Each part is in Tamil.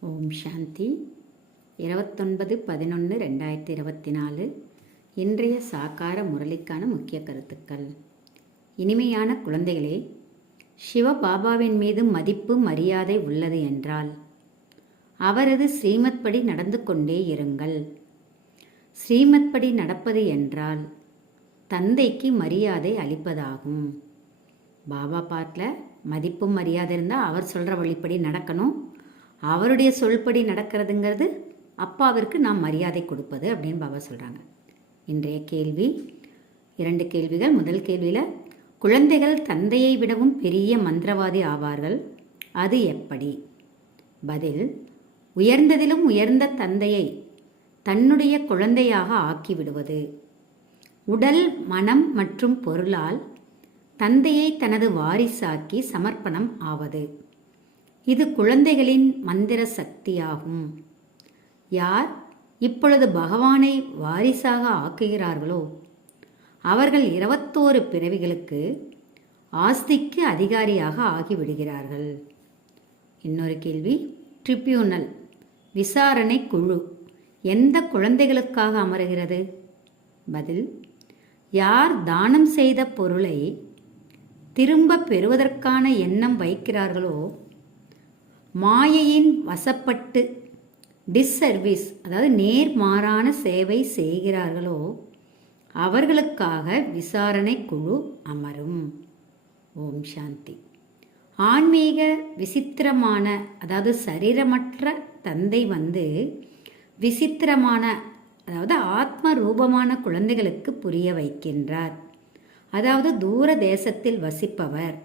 ஓம் சாந்தி. இருபத்தொன்பது பதினொன்று ரெண்டாயிரத்தி இருபத்தி நாலு. இன்றைய சாக்கார முரளிக்கான முக்கிய கருத்துக்கள். இனிமையான குழந்தைகளே சிவபாபாவின் மீது மதிப்பு மரியாதை உள்ளது என்றால் அவரது ஸ்ரீமத் படி நடந்து கொண்டே இருங்கள். ஸ்ரீமத் படி நடப்பது என்றால் தந்தைக்கு மரியாதை அளிப்பதாகும். பாபா பாட்டில் மதிப்பும் மரியாதை இருந்தால் அவர் சொல்கிற வழிப்படி நடக்கணும். அவருடைய சொல்படி நடக்கிறதுங்கிறது அப்பாவிற்கு நாம் மரியாதை கொடுப்பது அப்படின்னு பாபா சொல்கிறாங்க இன்றைய கேள்வி இரண்டு கேள்விகள். முதல் கேள்வியில் குழந்தைகள் தந்தையை விடவும் பெரிய மந்திரவாதி ஆவார்கள். அது எப்படி? பதில் உயர்ந்ததிலும் உயர்ந்த தந்தையை தன்னுடைய குழந்தையாக ஆக்கிவிடுவது. உடல் மனம் மற்றும் பொருளால் தந்தையை தனது வாரிசாக்கி சமர்ப்பணம் ஆவது. இது குழந்தைகளின் மந்திர சக்தியாகும். யார் இப்பொழுது பகவானை வாரிசாக ஆக்குகிறார்களோ அவர்கள் இருபத்தோரு பிறவிகளுக்கு ஆஸ்திக்கு அதிகாரியாக ஆகிவிடுகிறார்கள். இன்னொரு கேள்வி ட்ரிபியூனல் விசாரணை குழு எந்த குழந்தைகளுக்காக அமருகிறது? பதில் யார் தானம் செய்த பொருளை திரும்ப பெறுவதற்கான எண்ணம் வைக்கிறார்களோ மாயையின் வசப்பட்டு டிஸ்சர்வீஸ் அதாவது நேர்மாறான சேவை செய்கிறார்களோ அவர்களுக்காக விசாரணை குழு அமரும். ஓம் சாந்தி. ஆன்மீக விசித்திரமான அதாவது சரீரமற்ற தந்தை வந்து விசித்திரமான அதாவது ஆத்ம ரூபமான குழந்தைகளுக்கு புரிய வைக்கின்றார். அதாவது தூர தேசத்தில் வசிப்பவர்.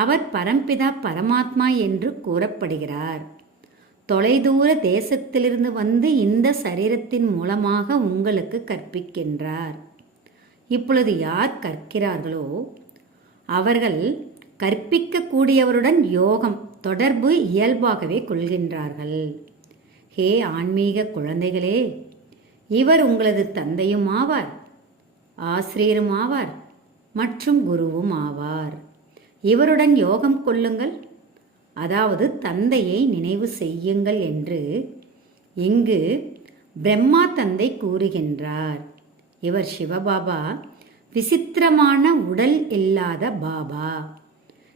அவர் பரம்பிதா பரமாத்மா என்று கூறப்படுகிறார். தொலைதூர தேசத்திலிருந்து வந்து இந்த சரீரத்தின் மூலமாக உங்களுக்கு கற்பிக்கின்றார். இப்பொழுது யார் கற்கிறார்களோ அவர்கள் கற்பிக்கக்கூடியவருடன் யோகம் தொடர்பு இயல்பாகவே கொள்கின்றார்கள். ஹே ஆன்மீக குழந்தைகளே இவர் உங்களது தந்தையும் ஆவார் ஆசிரியரும் ஆவார் மற்றும் குருவும் ஆவார். இவருடன் யோகம் கொள்ளுங்கள். அதாவது தந்தையை நினைவு செய்யுங்கள் என்று இங்கு பிரம்மா தந்தை கூறுகின்றார். இவர் சிவபாபா விசித்திரமான உடல் இல்லாத பாபா.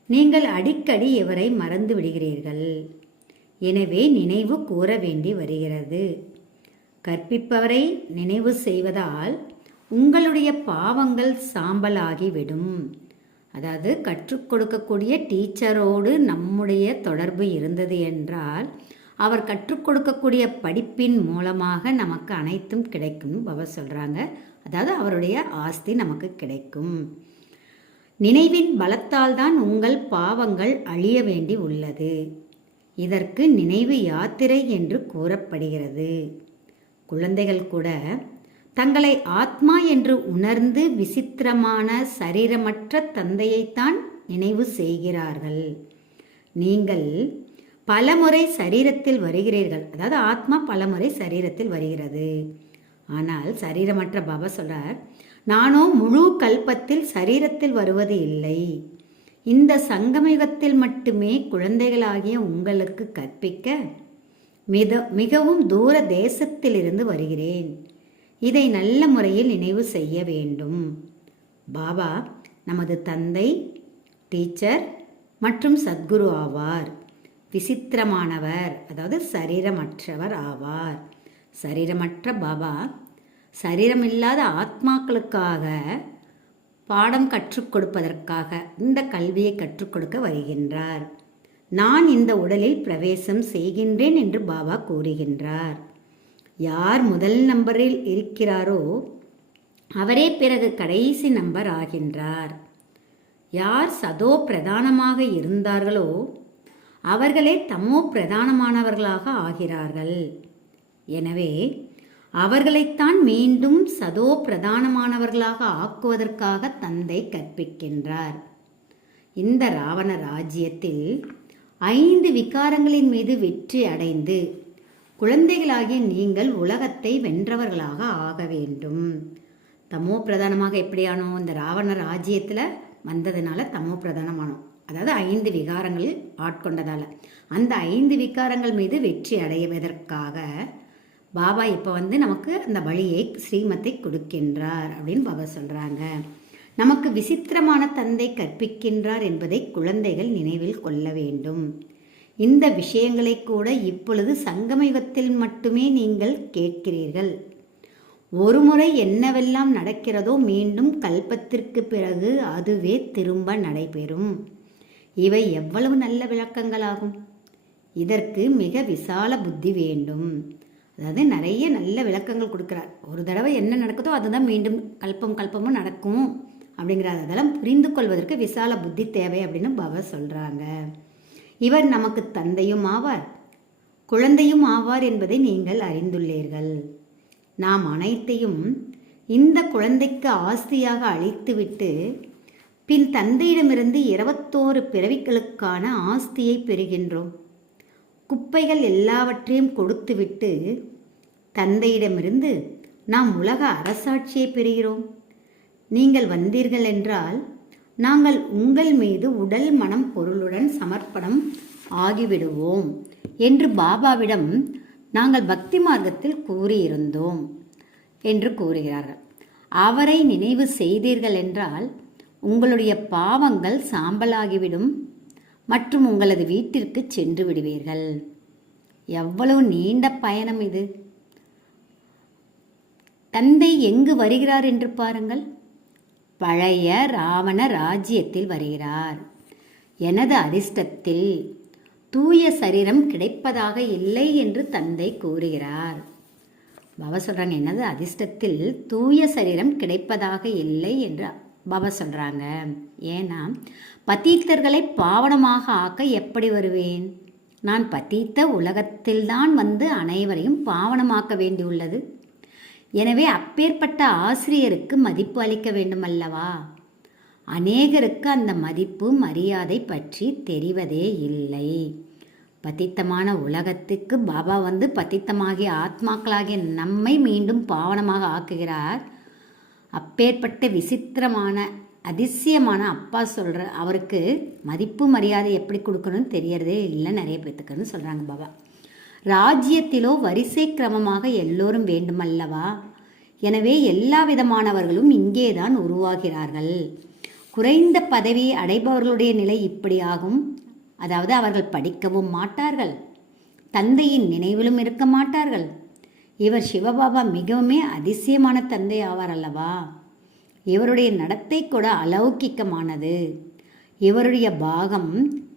நீங்கள் அடிக்கடி இவரை மறந்து விடுகிறீர்கள். எனவே நினைவு கூற வேண்டி வருகிறது. கற்பிப்பவரை நினைவு செய்வதால் உங்களுடைய பாவங்கள் சாம்பலாகிவிடும். அதாவது கற்றுக் கொடுக்கக்கூடிய டீச்சரோடு நம்முடைய தொடர்பு இருந்தது என்றால் அவர் கற்றுக் கொடுக்கக்கூடிய படிப்பின் மூலமாக நமக்கு அனைத்தும் கிடைக்கும் அவர் சொல்கிறாங்க அதாவது அவருடைய ஆஸ்தி நமக்கு கிடைக்கும். நினைவின் பலத்தால் தான் உங்கள் பாவங்கள் அழிய வேண்டி உள்ளது. இதற்கு நினைவு யாத்திரை என்று கூறப்படுகிறது. குழந்தைகள் கூட தங்களை ஆத்மா என்று உணர்ந்து விசித்திரமான சரீரமற்ற தந்தையைத்தான் நினைவு செய்கிறார்கள். நீங்கள் பலமுறை சரீரத்தில் வருகிறீர்கள். அதாவது ஆத்மா பலமுறை சரீரத்தில் வருகிறது. ஆனால் சரீரமற்ற பாபா சொல்றார் நானோ முழு கல்பத்தில் சரீரத்தில் வருவது இல்லை. இந்த சங்கமயுகத்தில் மட்டுமே குழந்தைகளாகிய உங்களுக்கு கற்பிக்க மித மிகவும் தூர தேசத்திலிருந்து வருகிறேன். இதை நல்ல முறையில் நினைவு செய்ய வேண்டும். பாபா நமது தந்தை டீச்சர் மற்றும் சத்குரு ஆவார். விசித்திரமானவர் அதாவது சரீரமற்றவர் ஆவார். சரீரமற்ற பாபா சரீரமில்லாத ஆத்மாக்களுக்காக பாடம் கற்றுக் கொடுப்பதற்காக இந்த கல்வியை கற்றுக் கொடுக்க வருகின்றார். நான் இந்த உடலில் பிரவேசம் செய்கின்றேன் என்று பாபா கூறுகின்றார். யார் முதல் நம்பரில் இருக்கிறாரோ அவரே பிறகு கடைசி நம்பர் ஆகின்றார். யார் சதோ பிரதானமாக இருந்தார்களோ அவர்களே தமோ பிரதானமானவர்களாக ஆகிறார்கள். எனவே அவர்களைத்தான் மீண்டும் சதோ பிரதானமானவர்களாக ஆக்குவதற்காக தந்தை கற்பிக்கின்றார். இந்த ராவண ராஜ்யத்தில் ஐந்து விகாரங்களின் மீது வெற்றி அடைந்து குழந்தைகளாகிய நீங்கள் உலகத்தை வென்றவர்களாக ஆக வேண்டும். தமோ பிரதானமாக எப்படியானோ இந்த ராவண ராஜ்யத்தில் வந்ததுனால தமோ பிரதானமானோம். அதாவது ஐந்து விகாரங்கள் ஆட்கொண்டதால். அந்த ஐந்து விகாரங்கள் மீது வெற்றி அடைவதற்காக பாபா இப்போ வந்து நமக்கு அந்த வழியை ஸ்ரீமத்தை கொடுக்கின்றார் அப்படின்னு பாபா சொல்கிறாங்க நமக்கு விசித்திரமான தந்தை கற்பிக்கின்றார் என்பதை குழந்தைகள் நினைவில் கொள்ள வேண்டும். இந்த விஷயங்களை கூட இப்பொழுது சங்கமயுகத்தில் மட்டுமே நீங்கள் கேட்கிறீர்கள். ஒருமுறை என்னவெல்லாம் நடக்கிறதோ மீண்டும் கல்பத்திற்கு பிறகு அதுவே திரும்ப நடைபெறும். இவை எவ்வளவு நல்ல விளக்கங்களாகும்? இதற்கு மிக விசால புத்தி வேண்டும். அதாவது நிறைய நல்ல விளக்கங்கள் கொடுக்குறார். ஒரு தடவை என்ன நடக்குதோ அதுதான் மீண்டும் கல்பம் கல்பமும் நடக்கும் அப்படிங்கிற அதெல்லாம் புரிந்து கொள்வதற்கு விசால புத்தி தேவை அப்படின்னு பகவத் சொல்கிறாங்க இவர் நமக்கு தந்தையும் ஆவார். குழந்தையும் ஆவார் என்பதை நீங்கள் அறிந்துள்ளீர்கள். நாம் அனைத்தையும் இந்த குழந்தைக்கு ஆஸ்தியாக அளித்துவிட்டு பின் தந்தையிடமிருந்து இருபத்தோரு பிறவிகளுக்கான ஆஸ்தியை பெறுகின்றோம். குப்பைகள் எல்லாவற்றையும் கொடுத்துவிட்டு தந்தையிடமிருந்து நாம் உலக அரசாட்சியை பெறுகிறோம். நீங்கள் வந்தீர்கள் என்றால் நாங்கள் உங்கள் மீது உடல் மனம் பொருளுடன் சமர்ப்பணம் ஆகிவிடுவோம் என்று பாபாவிடம் நாங்கள் பக்தி மார்க்கத்தில் கூறியிருந்தோம் என்று கூறுகிறார்கள். அவரை நினைவு செய்தீர்கள் என்றால் உங்களுடைய பாவங்கள் சாம்பலாகிவிடும் மற்றும் உங்களது வீட்டிற்கு சென்று விடுவீர்கள். எவ்வளவு நீண்ட பயணம் இது. தந்தை எங்கு வருகிறார் என்று பாருங்கள். பழைய ராவண ராஜ்யத்தில் வருகிறார். எனது அதிர்ஷ்டத்தில் தூய சரீரம் கிடைப்பதாக இல்லை என்று தந்தை கூறுகிறார். பாபா சொல்கிறாங்க எனது அதிர்ஷ்டத்தில் தூய சரீரம் கிடைப்பதாக இல்லை என்று பாபா சொல்கிறாங்க ஏன்னா பத்தீத்தர்களை பாவனமாக ஆக்க எப்படி வருவேன்? நான் பத்தீத்த உலகத்தில்தான் வந்து அனைவரையும் பாவனமாக்க வேண்டியுள்ளது. எனவே அப்பேற்பட்ட ஆசிரியருக்கு மதிப்பு அளிக்க வேண்டுமல்லவா? அநேகருக்கு அந்த மதிப்பு மரியாதை பற்றி தெரிவதே இல்லை. பத்தித்தமான உலகத்துக்கு பாபா வந்து பத்தித்தமாகிய ஆத்மாக்களாகிய நம்மை மீண்டும் பாவனமாக ஆக்குகிறார். அப்பேற்பட்ட விசித்திரமான அதிசயமான அப்பா சொல்கிற அவருக்கு மதிப்பு மரியாதை எப்படி கொடுக்கணும்னு தெரியறதே இல்லை நிறைய பேத்துக்குன்னு சொல்கிறாங்க பாபா. ராஜ்யத்திலோ வரிசை கிரமமாக எல்லோரும் வேண்டுமல்லவா? எனவே எல்லா விதமானவர்களும் இங்கேதான் உருவாகிறார்கள். குறைந்த பதவியை அடைபவர்களுடைய நிலை இப்படி ஆகும். அதாவது அவர்கள் படிக்கவும் மாட்டார்கள். தந்தையின் நினைவிலும் இருக்க மாட்டார்கள். இவர் சிவபாபா மிகவுமே அதிசயமான தந்தை ஆவார் அல்லவா இவருடைய நடத்தை கூட அலௌக்கிக்கமானது இவருடைய பாகம்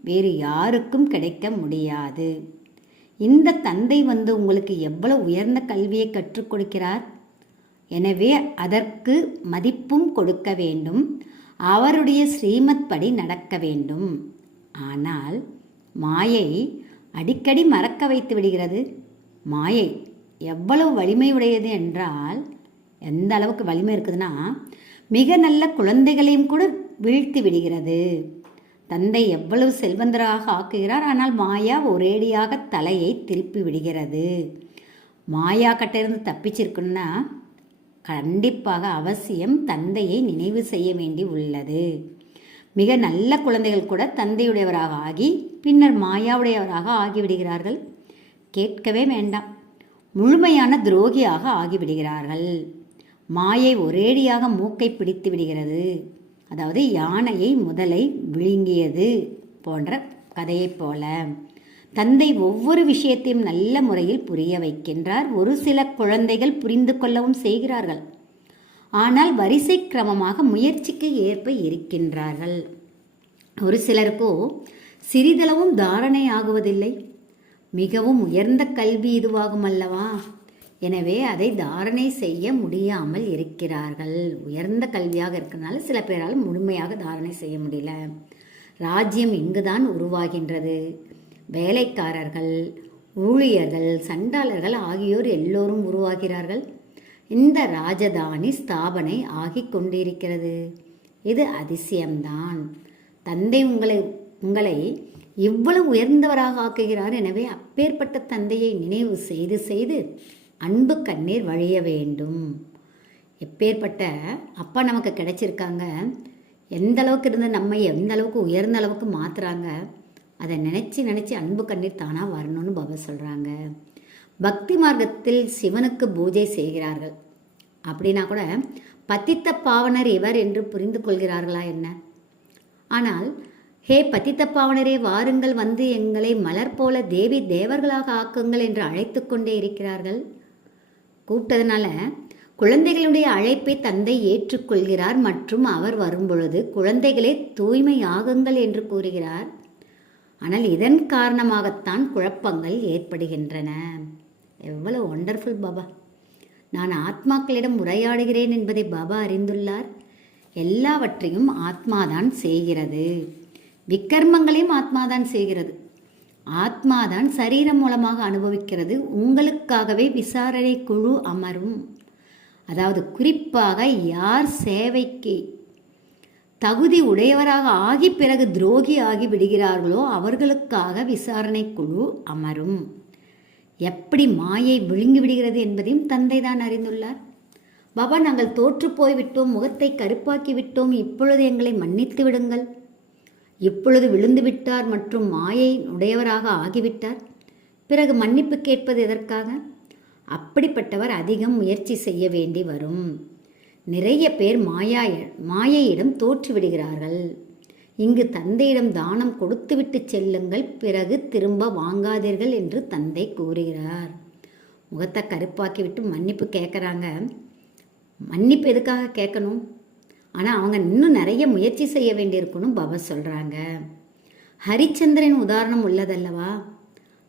வேறு யாருக்கும் கிடைக்க முடியாது. இந்த தந்தை வந்து உங்களுக்கு எவ்வளவு உயர்ந்த கல்வியை கற்றுக் கொடுக்கிறார்? எனவே அதற்கு மதிப்பும் கொடுக்க வேண்டும். அவருடைய ஸ்ரீமத் படி நடக்க வேண்டும். ஆனால் மாயை அடிக்கடி மறக்க வைத்து விடுகிறது. மாயை எவ்வளவு வலிமை உடையது என்றால் எந்த அளவுக்கு வலிமை இருக்குதுன்னா மிக நல்ல குழந்தைகளையும் கூட வீழ்த்தி விடுகிறது. தந்தை எவ்வளவு செல்வந்தராக ஆக்குகிறார் ஆனால் மாயா ஒரேடியாக தலையை திருப்பி விடுகிறது. மாயா கட்டிருந்து தப்பிச்சிருக்குன்னா கண்டிப்பாக அவசியம் தந்தையை நினைவு செய்ய வேண்டி உள்ளது. மிக நல்ல குழந்தைகள் கூட தந்தையுடையவராக ஆகி பின்னர் மாயாவுடையவராக ஆகிவிடுகிறார்கள். கேட்கவே வேண்டாம். முழுமையான துரோகியாக ஆகிவிடுகிறார்கள். மாயை ஒரேடியாக மூக்கை பிடித்து விடுகிறது. அதாவது யானையை முதலை விழுங்கியது போன்ற கதையைப் போல. தந்தை ஒவ்வொரு விஷயத்தையும் நல்ல முறையில் புரிய வைக்கின்றார். ஒரு சில குழந்தைகள் புரிந்து கொள்ளவும் செய்கிறார்கள். ஆனால் வரிசை கிரமமாக முயற்சிக்கு ஏற்ப இருக்கின்றார்கள். ஒரு சிலருக்கோ சிறிதளவும் தாரணை ஆகுவதில்லை மிகவும் உயர்ந்த கல்வி இதுவாகும் அல்லவா? எனவே அதை தாரணை செய்ய முடியாமல் இருக்கிறார்கள். உயர்ந்த கல்வியாக இருக்கிறனால சில பேரால் முழுமையாக தாரணை செய்ய முடியல. ராஜ்யம் இங்குதான் உருவாகின்றது. வேலைக்காரர்கள் ஊழியர்கள் சண்டாளர்கள் ஆகியோர் எல்லோரும் உருவாகிறார்கள். இந்த ராஜதானி ஸ்தாபனை ஆகி கொண்டிருக்கிறது. இது அதிசயம்தான். தந்தை உங்களை உங்களை இவ்வளவு உயர்ந்தவராக ஆக்குகிறார். எனவே அப்பேற்பட்ட தந்தையை நினைவு செய்து செய்து அன்பு கண்ணீர் வழிய வேண்டும். எப்பேற்பட்ட அப்பா நமக்கு கிடைச்சிருக்காங்க. எந்த அளவுக்கு இருந்து நம்ம எந்த அளவுக்கு உயர்ந்த அளவுக்கு மாற்றுறாங்க அதை நினச்சி நினச்சி அன்பு கண்ணீர் தானாக வரணும்னு பாபா சொல்கிறாங்க பக்தி மார்க்கத்தில் சிவனுக்கு பூஜை செய்கிறார்கள். அப்படின்னா கூட பத்தித்த பாவனர் இவர் என்று புரிந்து கொள்கிறார்களா என்ன? ஆனால் ஹே பத்தித்த பாவனரே வாருங்கள் வந்து எங்களை மலர் போல தேவி தேவர்களாக ஆக்குங்கள் என்று அழைத்து கொண்டே இருக்கிறார்கள். கூப்பிட்டதுனால குழந்தைகளுடைய அழைப்பை தந்தை ஏற்றுக்கொள்கிறார் மற்றும் அவர் வரும்பொழுது குழந்தைகளே தூய்மை ஆகுங்கள் என்று கூறுகிறார். ஆனால் இதன் காரணமாகத்தான் குழப்பங்கள் ஏற்படுகின்றன. எவ்வளவு ஒண்டர்ஃபுல் பாபா. நான் ஆத்மாக்களிடம் உரையாடுகிறேன் என்பதை பாபா அறிந்துள்ளார். எல்லாவற்றையும் ஆத்மாதான் செய்கிறது. விக்கர்மங்களையும் ஆத்மாதான் செய்கிறது. ஆத்மாதான் சரீரம் மூலமாக அனுபவிக்கிறது உங்களுக்காகவே விசாரணை குழு அமரும். அதாவது குறிப்பாக யார் சேவைக்கு தகுதி உடையவராக ஆகி பிறகு துரோகி ஆகி விடுகிறார்களோ அவர்களுக்காக விசாரணை குழு அமரும். எப்படி மாயை விழுங்கி விடுகிறது என்பதையும் தந்தை தான் அறிந்துள்ளார். பாபா நாங்கள் தோற்று போய்விட்டோம் முகத்தை கருப்பாக்கி விட்டோம் இப்பொழுது எங்களை மன்னித்து விடுங்கள். இப்பொழுது விழுந்துவிட்டார் மற்றும் மாயை உடையவராக ஆகிவிட்டார். பிறகு மன்னிப்பு கேட்பது எதற்காக? அப்படிப்பட்டவர் அதிகம் முயற்சி செய்ய வேண்டி வரும். நிறைய பேர் மாயா மாயையிடம் தோற்றுவிடுகிறார்கள் இங்கு தந்தையிடம் தானம் கொடுத்துவிட்டு செல்லுங்கள் பிறகு திரும்ப வாங்காதீர்கள் என்று தந்தை கூறுகிறார். முகத்தை கருப்பாக்கிவிட்டு மன்னிப்பு கேட்குறாங்க. மன்னிப்பு எதுக்காக கேட்கணும்? ஆனால் அவங்க இன்னும் நிறைய முயற்சி செய்ய வேண்டியிருக்குன்னு பாபா சொல்கிறாங்க ஹரிச்சந்திரன் உதாரணம் உள்ளதல்லவா?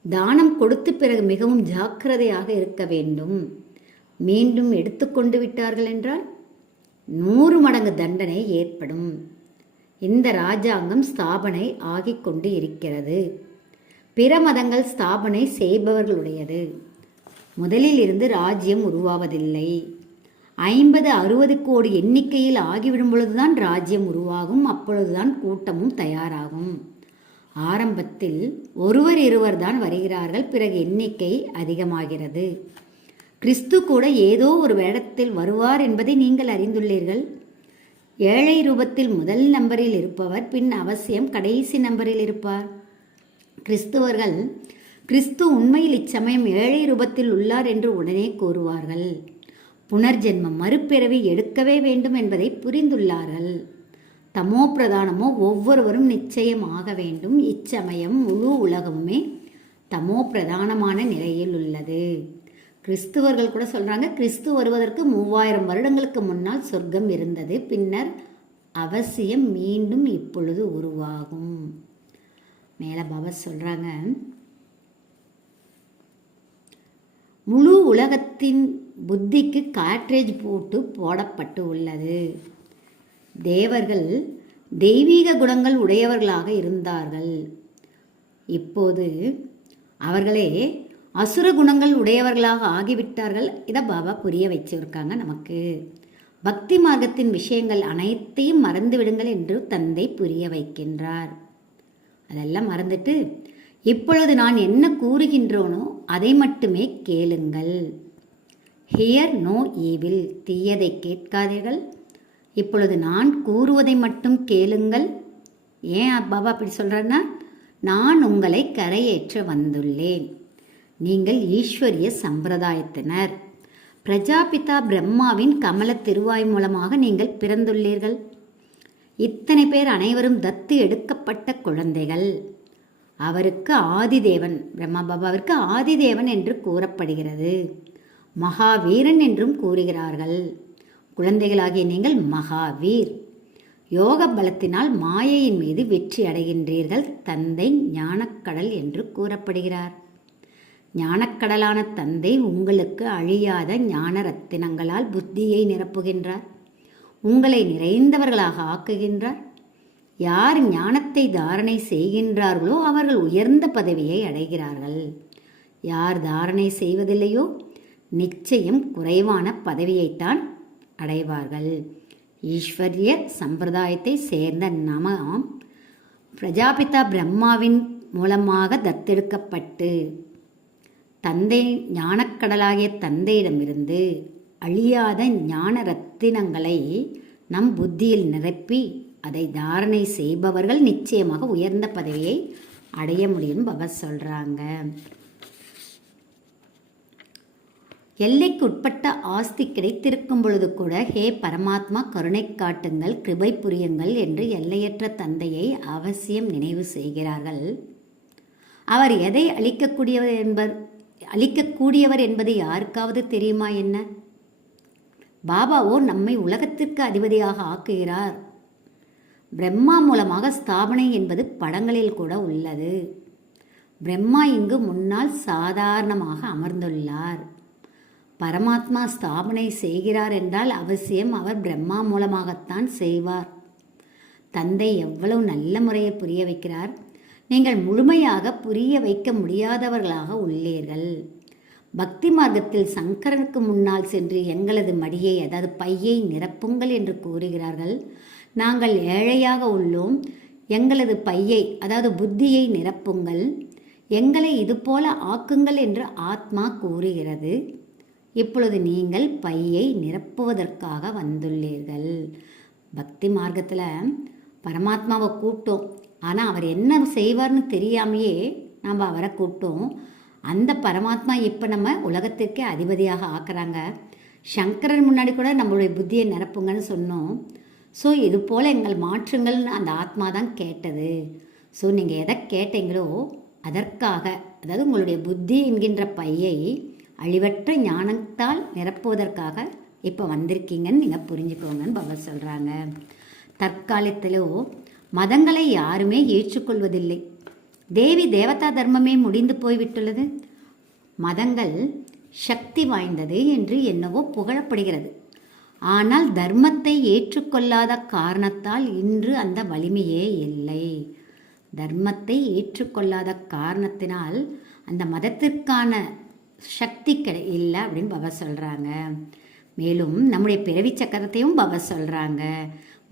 தானம் கொடுத்து பிறகு மிகவும் ஜாக்கிரதையாக இருக்க வேண்டும். மீண்டும் எடுத்துக்கொண்டு விட்டார்கள் என்றால் நூறு மடங்கு தண்டனை ஏற்படும். இந்த ராஜாங்கம் ஸ்தாபனை ஆகிக்கொண்டு இருக்கிறது. பிற மதங்கள் ஸ்தாபனை செய்பவர்களுடையது. முதலில் இருந்து ராஜ்யம் உருவாவதில்லை. ஐம்பது அறுபது கோடி எண்ணிக்கையில் ஆகிவிடும் பொழுதுதான் ராஜ்யம் உருவாகும் அப்பொழுதுதான் கூட்டமும் தயாராகும். ஆரம்பத்தில் ஒருவர் இருவர் தான் வருகிறார்கள் பிறகு எண்ணிக்கை அதிகமாகிறது. கிறிஸ்து கூட ஏதோ ஒரு வேடத்தில் வருவார் என்பதை நீங்கள் அறிந்துள்ளீர்கள். ஏழை ரூபத்தில் முதல் நம்பரில் இருப்பவர் பின் அவசியம் கடைசி நம்பரில் இருப்பார். கிறிஸ்துவர்கள் கிறிஸ்து உண்மையில் இச்சமயம் ஏழை ரூபத்தில் உள்ளார் என்று உடனே கூறுவார்கள். புனர்ஜென்மம் மறுபிறவி எடுக்கவே வேண்டும் என்பதை புரிந்துள்ளார்கள். தமோ பிரதானமோ ஒவ்வொருவரும் நிச்சயம் ஆக வேண்டும். இச்சமயம் முழு உலகமுமே தமோ பிரதானமான நிலையில் உள்ளது. கிறிஸ்துவர்கள் கூட சொல்கிறாங்க கிறிஸ்து வருவதற்கு மூவாயிரம் வருடங்களுக்கு முன்னால் சொர்க்கம் இருந்தது. பின்னர் அவசியம் மீண்டும் இப்பொழுது உருவாகும். மேலே பாபா சொல்கிறாங்க முழு உலகத்தின் புத்திக்கு காட்ரேஜ் போட்டு போடப்பட்டு உள்ளது. தேவர்கள் தெய்வீக குணங்கள் உடையவர்களாக இருந்தார்கள். இப்போது அவர்களே அசுர குணங்கள் உடையவர்களாக ஆகிவிட்டார்கள். இதை பாபா புரிய வச்சிருக்காங்க நமக்கு. பக்தி மார்க்கத்தின் விஷயங்கள் அனைத்தையும் மறந்து விடுங்கள் என்று தந்தை புரிய வைக்கின்றார். அதெல்லாம் மறந்துட்டு இப்பொழுது நான் என்ன கூறுகின்றோனோ அதை மட்டுமே கேளுங்கள். ஹியர் நோ ஈவில் தீயதை கேட்காதீர்கள். இப்பொழுது நான் கூறுவதை மட்டும் கேளுங்கள். ஏன் பாபா அப்படி சொல்கிறேன்னா நான் உங்களை கரையேற்ற வந்துள்ளேன். நீங்கள் ஈஸ்வரிய சம்பிரதாயத்தினர். பிரஜாபிதா பிரம்மாவின் கமல திருவாய் மூலமாக நீங்கள் பிறந்துள்ளீர்கள். இத்தனை பேர் அனைவரும் தத்து எடுக்கப்பட்ட குழந்தைகள். அவருக்கு ஆதிதேவன் பிரம்மா பாபாவிற்கு ஆதிதேவன் என்று கூறப்படுகிறது. மகாவீரன் என்றும் கூறுகிறார்கள். குழந்தைகளாகிய நீங்கள் மகாவீர். யோக பலத்தினால் மாயையின் மீது வெற்றி அடைகின்றீர்கள். தந்தை ஞானக்கடல் என்று கூறப்படுகிறார். ஞானக்கடலான தந்தை உங்களுக்கு அழியாத ஞான ரத்தினங்களால் புத்தியை நிரப்புகின்றார். உங்களை நிறைந்தவர்களாக ஆக்குகின்றார். யார் ஞானத்தை தாரணை செய்கின்றார்களோ அவர்கள் உயர்ந்த பதவியை அடைகிறார்கள். யார் தாரணை செய்வதில்லையோ நிச்சயம் குறைவான பதவியைத்தான் அடைவார்கள். ஈஸ்வரிய சம்பிரதாயத்தை சேர்ந்த நம பிரஜாபிதா பிரம்மாவின் மூலமாக தத்தெடுக்கப்பட்டு தந்தை ஞானக்கடலாகிய தந்தையிடமிருந்து அழியாத ஞான ரத்தினங்களை நம் புத்தியில் நிரப்பி அதை தாரணை செய்பவர்கள் நிச்சயமாக உயர்ந்த பதவியை அடைய முடியும் பாபா சொல்கிறாங்க எல்லைக்கு உட்பட்ட ஆஸ்தி கிடைத்திருக்கும் பொழுது கூட ஹே பரமாத்மா கருணை காட்டுங்கள் கிருபை புரியுங்கள் என்று எல்லையற்ற தந்தையை அவசியம் நினைவு செய்கிறார்கள். அவர் எதை அளிக்கக்கூடியவர் என்பர் அளிக்கக்கூடியவர் என்பது யாருக்காவது தெரியுமா என்ன? பாபாவோ நம்மை உலகத்திற்கு அதிபதியாக ஆக்குகிறார். பிரம்மா மூலமாக ஸ்தாபனை என்பது படங்களில் கூட உள்ளது. பிரம்மா இங்கு முன்னால் சாதாரணமாக அமர்ந்துள்ளார். பரமாத்மா ஸ்தாபனை செய்கிறார் என்றால் அவசியம் அவர் பிரம்மா மூலமாகத்தான் செய்வார். தந்தை எவ்வளவு நல்ல முறையை புரிய வைக்கிறார். நீங்கள் முழுமையாக புரிய வைக்க முடியாதவர்களாக உள்ளீர்கள். பக்தி மார்க்கத்தில் சங்கரனுக்கு முன்னால் சென்று எங்களது மடியை அதாவது பையை நிரப்புங்கள் என்று கூறுகிறார்கள். நாங்கள் ஏழையாக உள்ளோம். எங்களது பையை அதாவது புத்தியை நிரப்புங்கள். எங்களை இதுபோல ஆக்குங்கள் என்று ஆத்மா கூறுகிறது. இப்பொழுது நீங்கள் பையை நிரப்புவதற்காக வந்துள்ளீர்கள். பக்தி மார்க்கத்தில் பரமாத்மாவை கூப்பிட்டோம். ஆனால் அவர் என்ன செய்வார்னு தெரியாமையே நாம் அவரை கூப்பிட்டோம். அந்த பரமாத்மா இப்போ நம்ம உலகத்திற்கே அதிபதியாக ஆக்குறாங்க. சங்கரன் முன்னாடி கூட நம்மளுடைய புத்தியை நிரப்புங்கன்னு சொன்னோம். ஸோ இது போல் எங்கள் மாற்றுங்கள்னு அந்த ஆத்மா தான் கேட்டது. ஸோ நீங்கள் எதை கேட்டீங்களோ அதற்காக அதாவது உங்களுடைய புத்தி என்கின்ற பையை அழிவற்ற ஞானத்தால் நிரப்புவதற்காக இப்போ வந்திருக்கீங்கன்னு நீங்கள் புரிஞ்சுக்கோங்கன்னு பாபா சொல்கிறாங்க தற்காலத்திலோ மதங்களை யாருமே ஏற்றுக்கொள்வதில்லை. தேவி தேவதா தர்மமே முடிந்து போய்விட்டுள்ளது. மதங்கள் சக்தி வாய்ந்தது என்று என்னவோ புகழப்படுகிறது. ஆனால் தர்மத்தை ஏற்றுக்கொள்ளாத காரணத்தால் இன்று அந்த வலிமையே இல்லை. தர்மத்தை ஏற்றுக்கொள்ளாத காரணத்தினால் அந்த மதத்திற்கான சக்தி கிடை இல்லை அப்படின்னு பாபா சொல்கிறாங்க மேலும் நம்முடைய பிறவி சக்கரத்தையும் பாபா சொல்கிறாங்க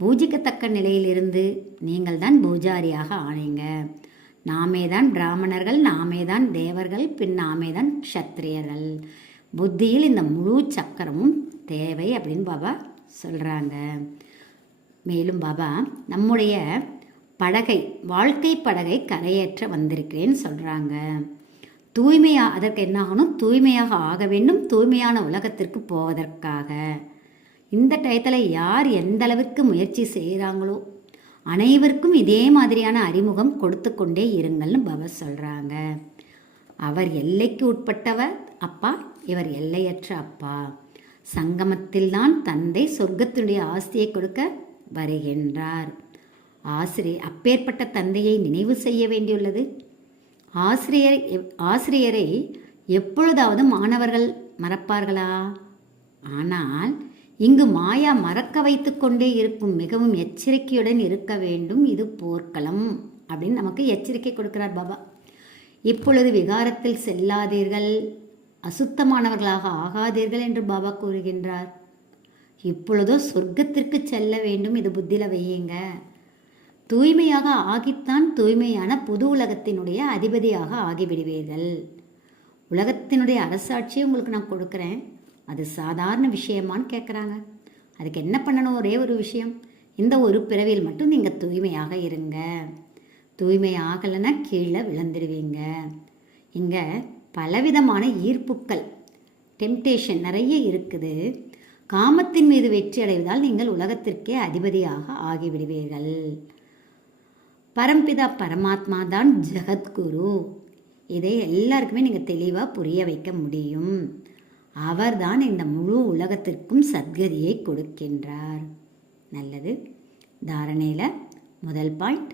பூஜிக்கத்தக்க நிலையிலிருந்து நீங்கள் தான் பூஜாரியாக ஆனீங்க. நாமே தான் பிராமணர்கள் நாமே தான் தேவர்கள் பின் நாமே தான் க்ஷத்திரியர்கள் புத்தியில் இந்த முழு சக்கரமும் தேவை அப்படின்னு பாபா சொல்கிறாங்க மேலும் பாபா நம்முடைய படகை வாழ்க்கை படகை கரையேற்ற வந்திருக்கிறேன்னு சொல்கிறாங்க தூய்மையாக அதற்கு என்ன ஆகணும்? தூய்மையாக ஆக வேண்டும். தூய்மையான உலகத்திற்கு போவதற்காக. இந்த டயத்தில் யார் எந்த அளவுக்கு முயற்சி செய்கிறாங்களோ அனைவருக்கும் இதே மாதிரியான அறிமுகம் கொடுத்து கொண்டே இருங்கள்னு பவர் சொல்கிறாங்க அவர் எல்லைக்கு உட்பட்டவர் அப்பா இவர் எல்லையற்ற அப்பா. சங்கமத்தில்தான் தந்தை சொர்க்கத்தினுடைய ஆஸ்தியை கொடுக்க வருகின்றார். ஆசிரியர் அப்பேற்பட்ட தந்தையை நினைவு செய்ய வேண்டியுள்ளது. ஆசிரியர் ஆசிரியரை எப்பொழுதாவது மாணவர்கள் மறப்பார்களா? ஆனால் இங்கு மாயா மறக்க வைத்து கொண்டே இருக்கும் மிகவும் எச்சரிக்கையுடன் இருக்க வேண்டும் இது போர்க்களம் அப்படின்னு நமக்கு எச்சரிக்கை கொடுக்கிறார் பாபா. இப்பொழுது விகாரத்தில் செல்லாதீர்கள் அசுத்தமானவர்களாக ஆகாதீர்கள் என்று பாபா கூறுகின்றார். இப்பொழுதோ சொர்க்கத்திற்கு செல்ல வேண்டும் இது புத்தியில் வையுங்க. தூய்மையாக ஆகித்தான் தூய்மையான புது உலகத்தினுடைய அதிபதியாக ஆகிவிடுவீர்கள். உலகத்தினுடைய அரசாட்சியை உங்களுக்கு நான் கொடுக்குறேன். அது சாதாரண விஷயமான்னு கேட்குறாங்க அதுக்கு என்ன பண்ணணும் ஒரே ஒரு விஷயம்? இந்த ஒரு பிறவியில் மட்டும் நீங்கள் தூய்மையாக இருங்க. தூய்மை ஆகலைன்னா கீழே விழுந்துடுவீங்க. இங்கே பலவிதமான ஈர்ப்புக்கள் டெம்டேஷன் நிறைய இருக்குது. காமத்தின் மீது வெற்றி அடைவதால் நீங்கள் உலகத்திற்கே அதிபதியாக ஆகிவிடுவீர்கள். பரம்பிதா பரமாத்மா தான் ஜெகத்குரு. இதை எல்லாருக்குமே நீங்கள் தெளிவாக புரிய வைக்க முடியும். அவர்தான் இந்த முழு உலகத்திற்கும் சத்கதியை கொடுக்கின்றார். நல்லது. தாரணையில் முதல் பாயிண்ட்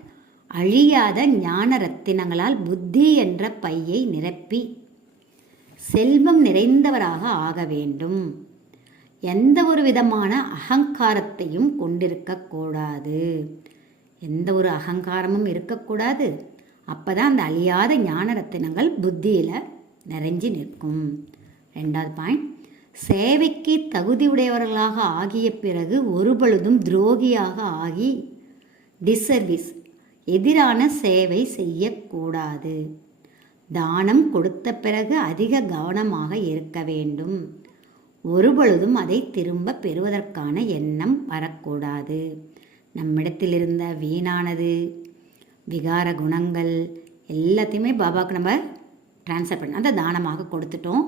அழியாத ஞான ரத்தினங்களால் புத்தி என்ற பையை நிரப்பி செல்வம் நிறைந்தவராக ஆக வேண்டும். எந்த ஒரு விதமான அகங்காரத்தையும் கொண்டிருக்கக்கூடாது எந்த ஒரு அகங்காரமும் இருக்கக்கூடாது. அப்போ தான் அந்த அழியாத ஞான ரத்தினங்கள் புத்தியில் நிறைஞ்சி நிற்கும். ரெண்டாவது பாயிண்ட் சேவைக்கு தகுதியுடையவர்களாக ஆகிய பிறகு ஒரு பொழுதும் துரோகியாக ஆகி டிசர்வீஸ் எதிரான சேவை செய்யக்கூடாது. தானம் கொடுத்த பிறகு அதிக கவனமாக இருக்க வேண்டும். ஒரு பொழுதும் அதை திரும்ப பெறுவதற்கான எண்ணம் வரக்கூடாது. நம்மிடத்திலிருந்த வீணானது விகார குணங்கள் எல்லாத்தையுமே பாபாவுக்கு நம்ம ட்ரான்ஸ்ஃபர் பண்ண அந்த தானமாக கொடுத்துட்டோம்.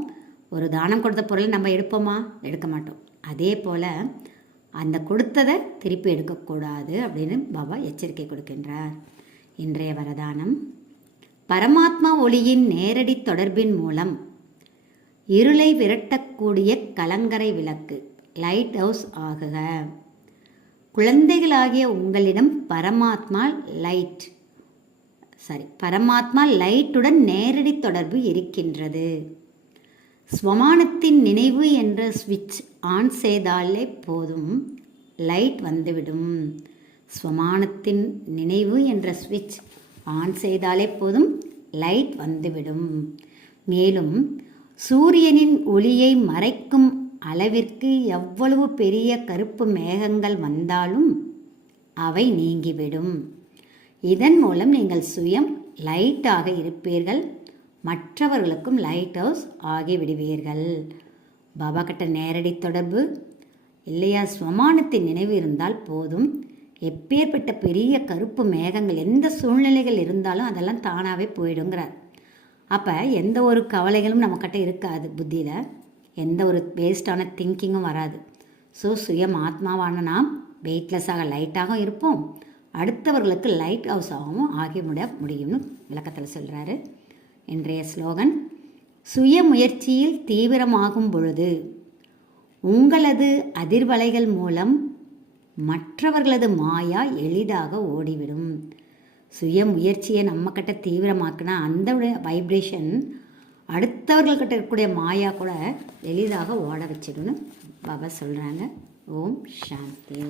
ஒரு தானம் கொடுத்த பொருளை நம்ம எடுப்போமா? எடுக்க மாட்டோம். அதே போல் அந்த கொடுத்ததை திருப்பி எடுக்கக்கூடாது அப்படின்னு பாபா எச்சரிக்கை கொடுக்கின்றார். இன்றைய வரதானம் பரமாத்மா ஒளியின் நேரடி தொடர்பின் மூலம் இருளை விரட்டக்கூடிய கலங்கரை விளக்கு லைட் ஹவுஸ் ஆகுக. குழந்தைகளாகிய உங்களிடம் பரமாத்மா லைட் சாரி பரமாத்மா லைட்டுடன் நேரடி தொடர்பு இருக்கின்றது. ஸ்வமானத்தின் நினைவு என்ற ஸ்விட்ச் ஆன் செய்தாலே போதும் லைட் வந்துவிடும். ஸ்வமானத்தின் நினைவு என்ற ஸ்விட்ச் ஆன் செய்தாலே போதும் லைட் வந்துவிடும். மேலும் சூரியனின் ஒளியை மறைக்கும் அளவிற்கு எவ்வளவு பெரிய கருப்பு மேகங்கள் வந்தாலும் அவை நீங்கிவிடும். இதன் மூலம் நீங்கள் சுயம் லைட்டாக இருப்பீர்கள். மற்றவர்களுக்கும் லைட் ஹவுஸ் ஆகிவிடுவீர்கள். பாபா கிட்ட நேரடி தொடர்பு. இல்லையா ஸ்வமானத்தின் நினைவு இருந்தால் போதும். எப்பேற்பட்ட பெரிய கருப்பு மேகங்கள் எந்த சூழ்நிலைகள் இருந்தாலும் அதெல்லாம் தானாகவே போயிடுங்கிறார் அப்போ எந்த ஒரு கவலைகளும் நம்மக்கிட்ட இருக்காது புத்தியில். எந்த ஒரு வேஸ்டான திங்கிங்கும் வராது. ஸோ சுயம் ஆத்மாவான நாம் வெயிட்லெஸ்ஸாக லைட்டாகவும் இருப்போம். அடுத்தவர்களுக்கு லைட் ஹவுஸாகவும் ஆகிய முட முடியும்னு விளக்கத்தில் சொல்கிறாரு இன்றைய ஸ்லோகன் சுய முயற்சியில் தீவிரமாகும் பொழுது உங்களது அதிர்வலைகள் மூலம் மற்றவர்களது மாயா எளிதாக ஓடிவிடும். சுய முயற்சியை நம்மக்கிட்ட தீவிரமாக்குனா அந்த வைப்ரேஷன் அடுத்தவர்கள்கிட்ட இருக்கக்கூடிய மாயா கூட எளிதாக ஓட வச்சிடும்னு பாபா சொல்கிறாங்க ஓம் சாந்தி.